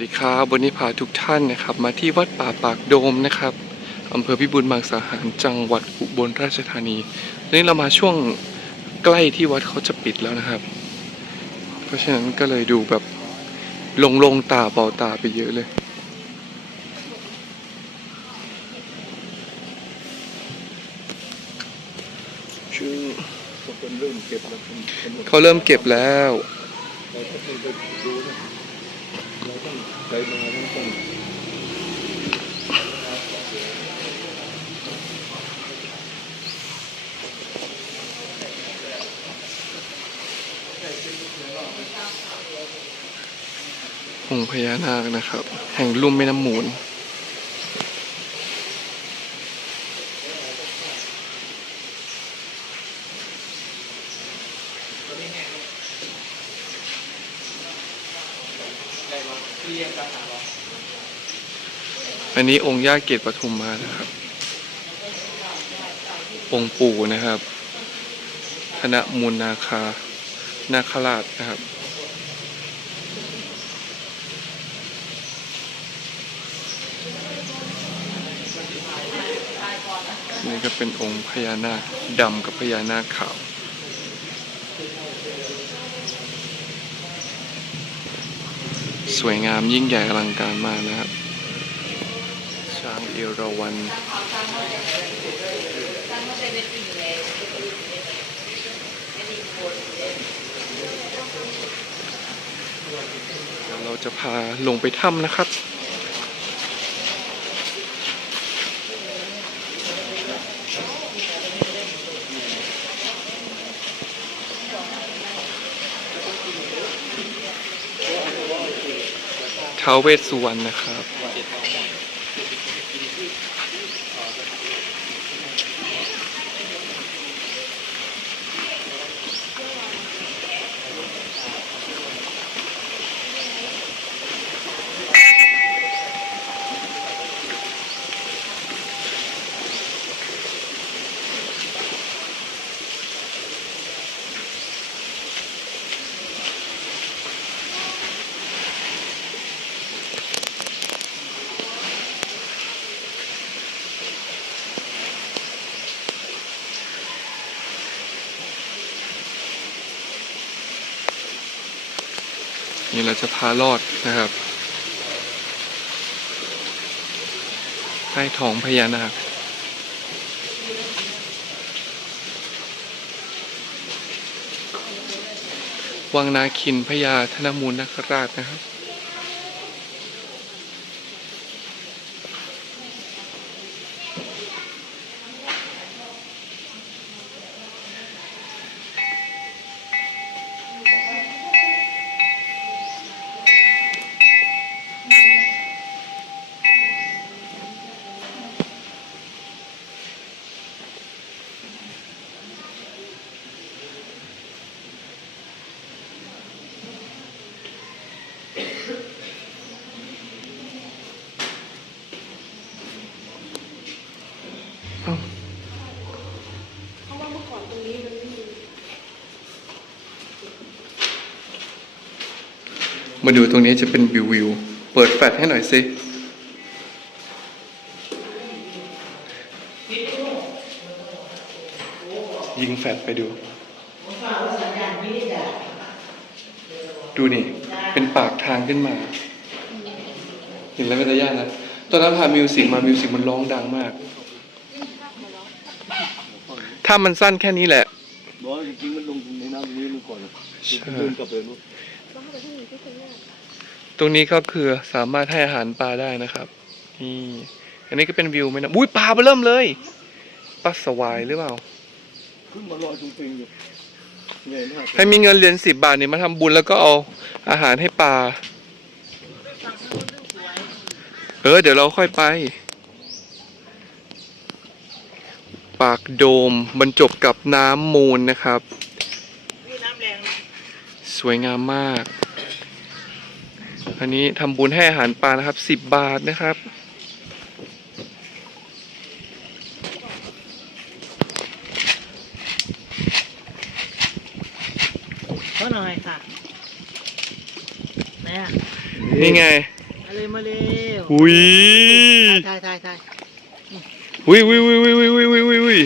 ดีครับวันนี้พาทุกท่านนะครับ มาที่วัดป่าปากโดมนะครับอำเภอพิบูลมังสาหารจังหวัดอุบลราชธานีวันนี้เรามาช่วงใกล้ที่วัดเขาจะปิดแล้วนะครับ เพราะฉะนั้นก็เลยดูแบบลงลงๆตาเบาตาไปเยอะเลยชื่อคนเริ่มเก็บแล้วคนคนเขาเริ่มเก็บแล้ว ต้องไปมาต้องต้ององค์พญานาคนะครับ แห่งลุ่มแม่น้ำมูล อันนี้องค์ย่าเกตปทุมมานะครับ องค์ปู่นะครับธนมูลนาคา นาคราชนะครับ นี่ก็เป็นองค์พญานาคดำกับพญานาคขาว สวยงามยิ่งใหญ่อลังการมากนะครับ ช้างเอราวันเราจะพาลงไปถ้ำนะครับ ท้าวเวสสุวรรณนะครับ นี่เราจะพาลอดนะครับใต้ท้องพญานาควังนาคินพญาธนมูลนคราชนะครับ เพราะว่าเมื่อก่อนตรงนี้มันไม่มี มาดูตรงนี้จะเป็นวิววิว เปิดแฟลชให้หน่อยสิยิงแฟลชไปดู ดูนี่ เป็นปากทางขึ้นมา เห็นแล้วเป็นตะย่านนะ ตอนนั้นพามิวสิกมามิวสิกมันร้องดังมาก ถ้ามันสั้นแค่นี้แหละบอกว่าจริงๆมันลงในน้ำตรงนี้มันก่อนนะใช่เดินกลับไปนู้นต้องเข้าไปที่นี่ที่เป็นแรก ตรงนี้ก็คือสามารถให้อาหารปลาได้นะครับ นี่ อันนี้ก็เป็นวิวไหมนะอุ้ยปลาไปเริ่มเลยปลาสวายหรือเปล่าขึ้นมารอจุงปิงอยู่ใหญ่มากใครมีเงินเหรียญสิบบาทเนี่ยมาทำบุญแล้วก็เอาอาหารให้ปลา เออ เดี๋ยวเราค่อยไป ปากโดมบรรจบกับน้ำมูลนะครับนี่น้ำแรงนะสวยงามมาก อันนี้ทำบุญให้อาหารปลานะครับสิบบาทนะครับ ก็หน่อยค่ะแม่นี่ไง มาเลยมาเลยหุยถ่ายถ่ายถ่ายหุยหุยหุยหุยหุยหุยหุยหุยหุย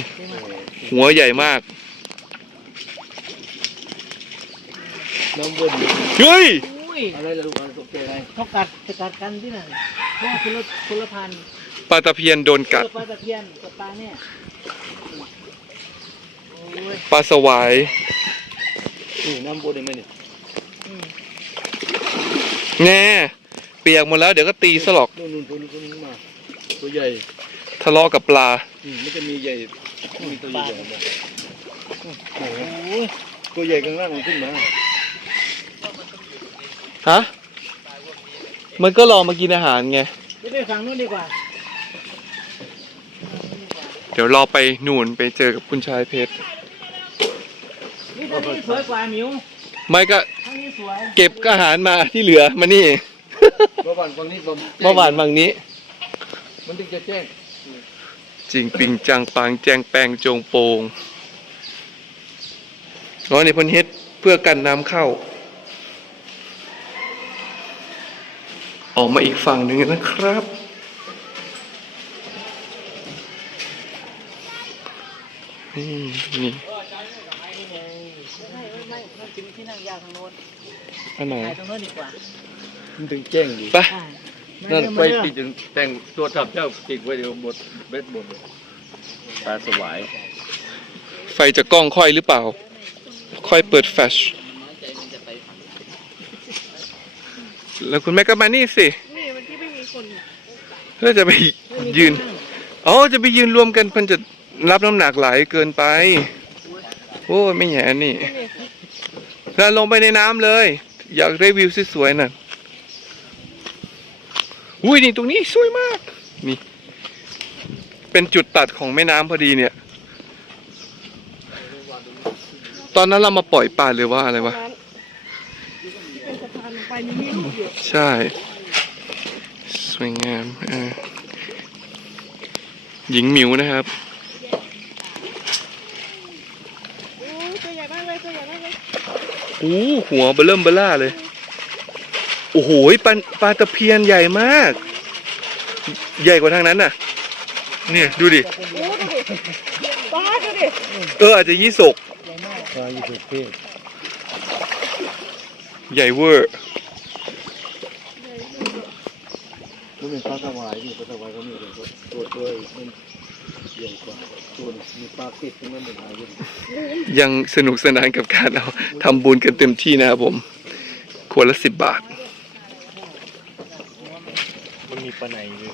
หัวใหญ่มากน้ำวนเฮ้ยอุ้ยอะไรล่ะลูก อะไรตกใจอะไรเขากัดจะกัดกันที่ไหนเพราะว่าคนละคนละพันธุ์ปลาตะเพียนโดนกัดตัวปลาตะเพียนกับปลาเนี่ยโอ้ยปลาสวาย นี่น้ำวนได้ไหมเนี่ยอืมแน่ เปียกหมดแล้วเดี๋ยวก็ตีซะหรอกนู่นนู่นตัวนู้นตัวนู้นมา ตัวใหญ่ทะเลาะกับปลา อืมมันจะมีใหญ่มีตัวใหญ่ๆมาโอ้ยตัวใหญ่ข้างล่างมันขึ้นมาฮะ มันก็รอมากินอาหารไงไปไปฝั่งนู้นดีกว่า เดี๋ยวรอไปหนูนไปเจอกับคุณชายเพชร นี่ทางนี้สวยกว่าหมิวไม่ก็ทางนี้สวยเก็บอาหารมาที่เหลือมานี่ เมื่อวานฝั่งนี้ผมเมื่อวานบางนี้ มันถึงจะแจ้งจริงปิงจังปางแจงแปงโจงโปงอ๋อในพันเฮ็ดเพื่อกันน้ำเข้า ออกมาอีกฝั่งหนึ่งนะครับ นี่นี่ไม่ไม่ไม่มันจะมีที่นั่งยาวทางโน้นอันไหนถ่ายตรงโน้นดีกว่ามันถึงแจ้งดีไปอ่านั่นมาไปเด้อติดจนแต่งตัวทับเจ้าติดไว้เดี๋ยวหมดเบ็ดหมดปลาสวาย ไฟจะกล้องค่อยหรือเปล่า ค่อยเปิดแฟลช แล้วคุณแม่ก็มานี่สินี่มันที่ไม่มีคนเพื่อจะไปยืน อ๋อ จะไปยืนรวมกันมันจะรับน้ำหนักหลายเกินไป โอ้ยไม่แหย่นี่นี่ แล้วลงไปในน้ำเลย อยากได้วิวสวยๆน่ะอุ้ยนี่ตรงนี้สวยมาก นี่ เป็นจุดตัดของแม่น้ำพอดีเนี่ย ตอนนั้นเรามาปล่อยปลาหรือว่าอะไรวะร้านที่เป็น สะพานลงไปนี่มีลูกอยู่ใช่ สวยงามเออหญิงหมิวนะครับ โอ้ยตัวใหญ่มากเลยตัวใหญ่มากเลยอู้หัวเบลเริ่มเบล่าเลย โอ้โหปลาปลาตะเพียนใหญ่มาก ใหญ่กว่าทางนั้นน่ะ เนี่ยดูดิ โอ้ดูดิป้าดูดิเอออาจจะยี่สก ปลาอยู่สุดเพศใหญ่เวอร์ มันเป็นปลาสวายนี่ปลาสวายเขามีตัวตัวมันใหญ่กว่าตัวมีปลาติดตรงนั้นเป็นอะไรยังสนุกสนานกับการเอาทำบุญกันเต็มที่นะครับผมขวดละสิบบาท มันมีปลาไหนเลย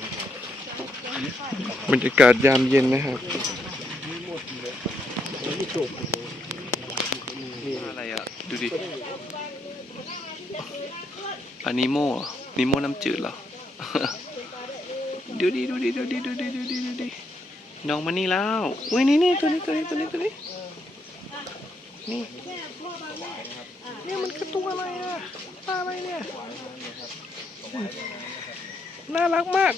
บรรยากาศยามเย็นนะครับอะไรอะ ดูดิปลานิโม่เหรอนิโม่น้ำจืดเหรอ ดูดิดูดิดูดิดูดิดูดิดูดิน้องมานี่แล้วอุ้ยนี่นี่ตัวนี้ตัวนี้ตัวนี้ตัวนี้นี่เนี่ยมันคือตัวอะไรอะปลาอะไรเนี่ยน่ารักมาก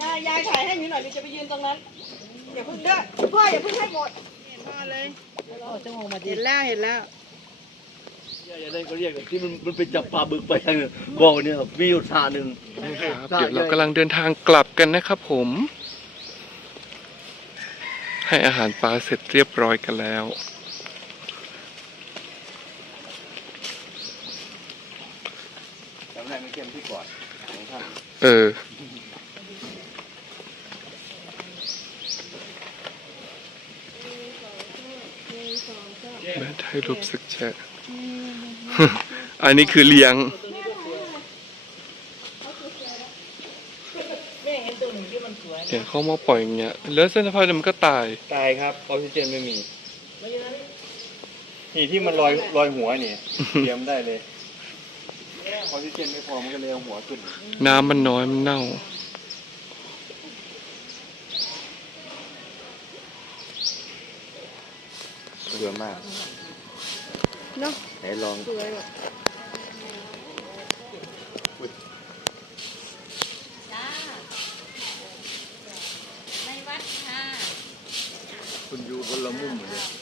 ยายยายถ่ายให้หนูหน่อยดิจะไปยืนตรงนั้นอย่าเพิ่งเด้อพ่ออย่าเพิ่งให้หมดเห็นพ่อเลยเอาจะมองมาดิเห็นแล้วเห็นแล้ว อย่าได้นก็เรียกที่มันมันไปจับปลาบึกไปทางนี่ยบ่อเนี่ยมีอยู่ท่าหนึ่งเดี๋ยวเรากำลังเดินทางกลับกันนะครับผม ให้อาหารปลาเสร็จเรียบร้อยกันแล้วจำได้ไม่เข้มที่ก่อนของท่านเออแม่ถ่ายรูปสึกแชะ อันนี้คือเลี้ยงแม่เห็นตัวหนึ่งที่มันสวยเดี๋ยวเขามาปล่อยอย่างเงี้ย แล้วเส้นสะพานมันก็ตาย ตายครับออกซิเจนไม่มี นี่ที่มันลอยลอยหัวนี่เตรียมได้เลยออกซิเจนไม่พอมันก็เลยเอาหัวขึ้น น้ำมันน้อยมันเน่าเยอะมาก เนาะไหนลองสวยแบบคุณอยู่บนละมุมเลย